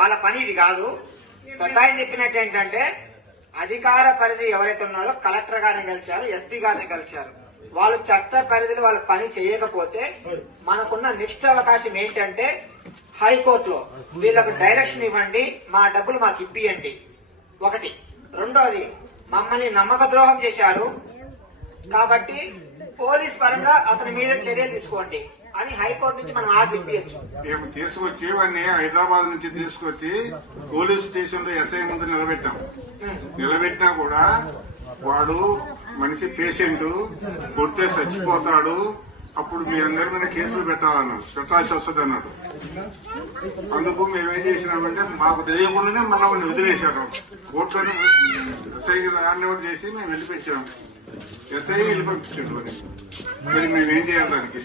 వాళ్ళ పని ఇది కాదు. పెద్ద ఆయన చెప్పినట్టు ఏంటంటే అధికార పరిధి ఎవరైతే ఉన్నారో కలెక్టర్ గారిని కలిశారు, ఎస్పీ గారిని కలిశారు. వాళ్ళు చట్ట పరిధిలో వాళ్ళ పని చేయకపోతే మనకున్న నెక్స్ట్ అవకాశం ఏంటంటే హైకోర్టులో వీళ్ళకు డైరెక్షన్ ఇవ్వండి, మా డబ్బులు మాకు ఇప్పియండి. ఒకటి. రెండోది, మమ్మల్ని నమ్మక ద్రోహం చేశారు కాబట్టి పోలీస్ పరంగా అతని మీద చర్య తీసుకోండి అని హైకోర్టు నుంచి మనం ఆర్డర్ ఇప్పించచ్చు. మేము తీసుకొచ్చి వాడిని హైదరాబాద్ నుంచి తీసుకొచ్చి పోలీస్ స్టేషన్ లో ఎస్ఐ ముందు నిలబెట్టినా కూడా వాడు మనిషి పేషెంట్, కొడితే చచ్చిపోతాడు, అప్పుడు మీ అందరి మీద కేసులు పెట్టాల్సి వస్తుంది అన్నాడు. అందుకు మేమేం చేసినామంటే మాకు తెలియకుండానే మనం వదిలేశారు. కోర్టులోనే ఎస్ఐ హ్యాండ్ ఓవర్ చేసి మేము వెళ్ళిపించాము. ఎస్ఐ వెళ్ళిపించాడు. మరి మేమేం చేయాలి దానికి?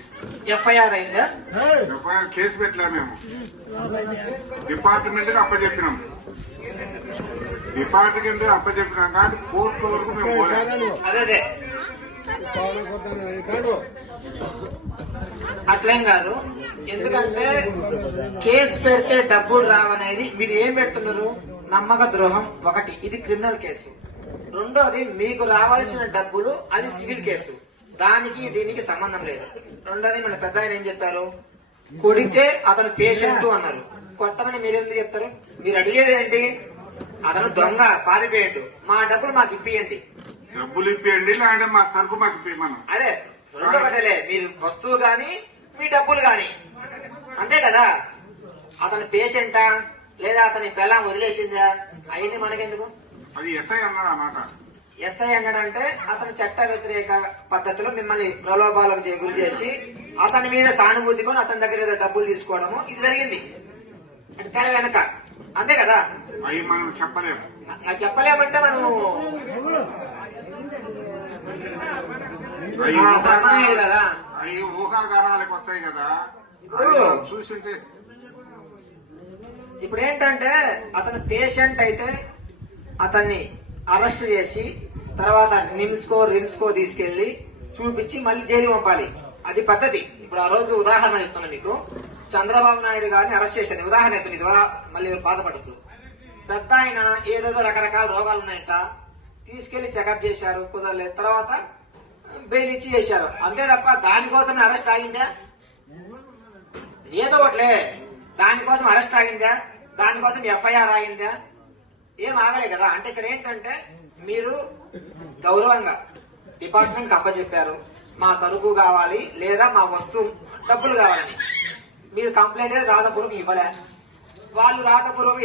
ఎఫ్ఐఆర్ అయిందా? ఎఫ్ఐఆర్ కేసు పెట్టలే. మేము డిపార్ట్మెంట్ కి అప్పచెప్పినాం. కానీ కోర్టు వరకు మేము పోలేము. అదే అట్లేం కాదు. ఎందుకంటే కేసు పెడితే డబ్బులు రావనేది మీరు ఏం పెడుతున్నారు? నమ్మక ద్రోహం ఒకటి, ఇది క్రిమినల్ కేసు. రెండోది, మీకు రావాల్సిన డబ్బులు అది సివిల్ కేసు, దానికి దీనికి సంబంధం లేదు. రెండోది, మన పెద్ద ఆయన ఏం చెప్పారు? కొడితే అతను పేషెంట్ అన్నారు. కొట్టమని మీరెందుకు చెప్తారు? మీరు అడిగేది ఏంటి? అతను దొంగ, పారిపోయాడు, మా డబ్బులు మాకు ఇప్పియండి. డబ్బులు ఇప్పియండి, లేదంటే మా సరుకు మాకు ఇప్పియమను. అదే రెండో ఒకటేలే, మీరు వస్తువు గాని మీ డబ్బులు గాని, అంతే కదా. అతను పేషెంటా లేదా అతని పెళ్ళాం వదిలేసిందా అవన్నీ మనకెందుకు? అది ఎస్ఐ అన్నాడు అన్నమాట. ఎస్ఐ అన్నాడంటే అతను చట్ట వ్యతిరేక పద్ధతిలో మిమ్మల్ని ప్రలోభాలకు గురి చేసి అతని మీద సానుభూతి కొని అతని దగ్గర ఏదో డబ్బులు తీసుకోవడము ఇది జరిగింది అంటే తెర వెనక, అంతే కదా. అవి మనం చెప్పలేము. చెప్పలేమంటే మనము కదా అవి ఊహాగానాలకు వస్తాయి కదా. చూసింటే ఇప్పుడు ఏంటంటే అతను పేషెంట్ అయితే అతన్ని అరెస్ట్ చేసి తర్వాత రిమ్స్ కో తీసుకెళ్లి చూపించి మళ్ళీ జైలు పంపాలి. అది పద్ధతి. ఇప్పుడు ఆ రోజు ఉదాహరణ చెప్తున్నా మీకు. చంద్రబాబు నాయుడు గారిని అరెస్ట్ చేశాను, ఉదాహరణ చెప్తుంది, మళ్ళీ బాధపడద్దు. పెద్ద ఆయన ఏదేదో రకరకాల రోగాలు ఉన్నాయంట, తీసుకెళ్లి చెకప్ చేశారు, కుదరలేదు, తర్వాత బెయిల్ ఇచ్చి చేశారు, అంతే తప్ప దానికోసం అరెస్ట్ ఆగిందా? ఏదో ఒకట్లే, దానికోసం అరెస్ట్ ఆగిందా? దానికోసం ఎఫ్ఐఆర్ ఆగిందా? ఏం ఆగలే కదా. అంటే ఇక్కడ ఏంటంటే మీరు గౌరవంగా డిపార్ట్మెంట్ కి అప్పచెప్పారు, మా సరుకు కావాలి లేదా మా వస్తువు డబ్బులు కావాలని. మీరు కంప్లైంట్ రాతపూర్వకం ఇవ్వలే, వాళ్ళు రాతపూర్వకం